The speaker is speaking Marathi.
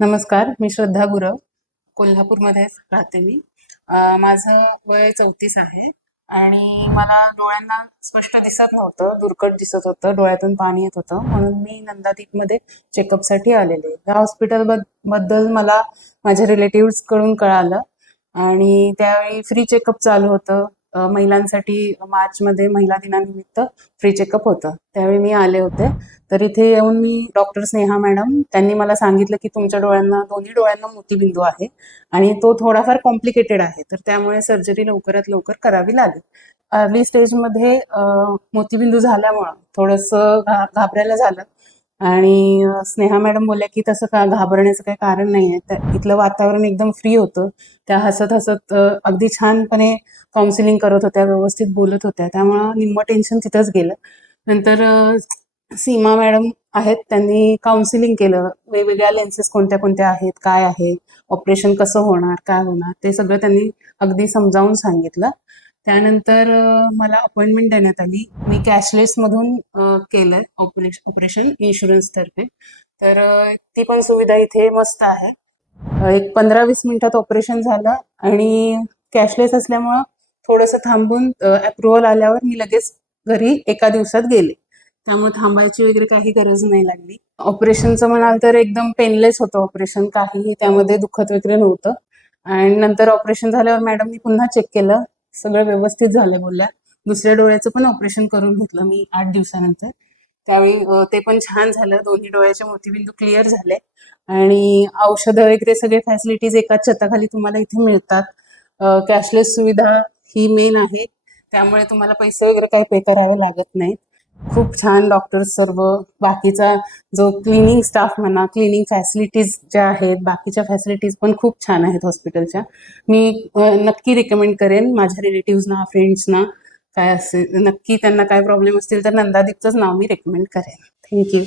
नमस्कार, मी श्रद्धा गुरव. कोल्हापूरमध्येच राहते मी. माझं वय 34 आहे आणि मला डोळ्यांना स्पष्ट दिसत नव्हतं, दुर्गट दिसत होतं, डोळ्यातून पाणी येत होतं. म्हणून मी नंदादीपमध्ये चेकअपसाठी आलेले. या हॉस्पिटल बद्दल मला माझ्या रिलेटिव्हज कडून कळालं आणि त्यावेळी फ्री चेकअप चालू होतं. महिलांसाठी मार्चमध्ये महिला दिनानिमित्त फ्री चेकअप होतं. त्यावेळी मी आले होते. तर इथे येऊन मी डॉक्टर स्नेहा मॅडम त्यांनी मला सांगितलं की तुमच्या डोळ्यांना दोन्ही डोळ्यांना मोतीबिंदू आहे आणि तो थोडाफार कॉम्प्लिकेटेड आहे, तर त्यामुळे सर्जरी लवकरात लवकर करावी लागेल. अर्ली स्टेजमध्ये मोतीबिंदू झाल्यामुळं थोडंसं घाबरायला झालं आणि स्नेहा मॅडम बोलल्या की तसं का घाबरण्याचं काही कारण नाही आहे. तर इथलं वातावरण एकदम फ्री होतं. त्या हसत हसत अगदी छानपणे काउन्सिलिंग करत होत्या, व्यवस्थित बोलत होत्या. त्यामुळं निम्मं टेन्शन तिथंच गेलं. नंतर सीमा मॅडम आहेत, त्यांनी काउन्सिलिंग केलं. वेगवेगळ्या लेन्सेस कोणत्या कोणत्या आहेत, काय आहे, ऑपरेशन कसं होणार, काय होणार, ते सगळं त्यांनी अगदी समजावून सांगितलं. त्यानंतर मला अपॉइंटमेंट देण्यात आली. मी कॅशलेसमधून केलंय ऑपरेशन इन्शुरन्सतर्फे. तर ती पण सुविधा इथे मस्त आहे. एक 15-20 मिनिटात ऑपरेशन झालं आणि कॅशलेस असल्यामुळं थोडंसं थांबून अप्रुव्हल आल्यावर मी लगेच घरी एका दिवसात गेले. त्यामुळे थांबायची वगैरे काही गरज नाही लागली. ऑपरेशनचं म्हणाल तर एकदम पेनलेस होतं ऑपरेशन, काहीही त्यामध्ये दुखत वगैरे नव्हतं. आणि नंतर ऑपरेशन झाल्यावर मॅडमनी पुन्हा चेक केलं, सगळं व्यवस्थित झालं बोलल्या. दुसऱ्या डोळ्याचं पण ऑपरेशन करून घेतलं मी 8 दिवसानंतर. त्यावेळी ते पण छान झालं. दोन्ही डोळ्याचे मोतीबिंदू क्लिअर झाले आणि औषधं वगैरे सगळे फॅसिलिटीज एकाच छताखाली तुम्हाला इथे मिळतात. कॅशलेस सुविधा ही मेन आहे, त्यामुळे तुम्हाला पैसे वगैरे काही पे करावे लागत नाहीत. खूप छान डॉक्टर्स सर्व. बाकीचा जो क्लिनिंग स्टाफ म्हणा, क्लिनिंग फॅसिलिटीज ज्या आहेत, बाकीच्या फॅसिलिटीज पण खूप छान आहेत हॉस्पिटलच्या. मी नक्की रिकमेंड करेन माझ्या रिलेटिव्हजना, फ्रेंड्सना. काय असेल नक्की त्यांना काय प्रॉब्लेम असतील तर नंदादीपचंच नाव मी रेकमेंड करेन. थँक्यू.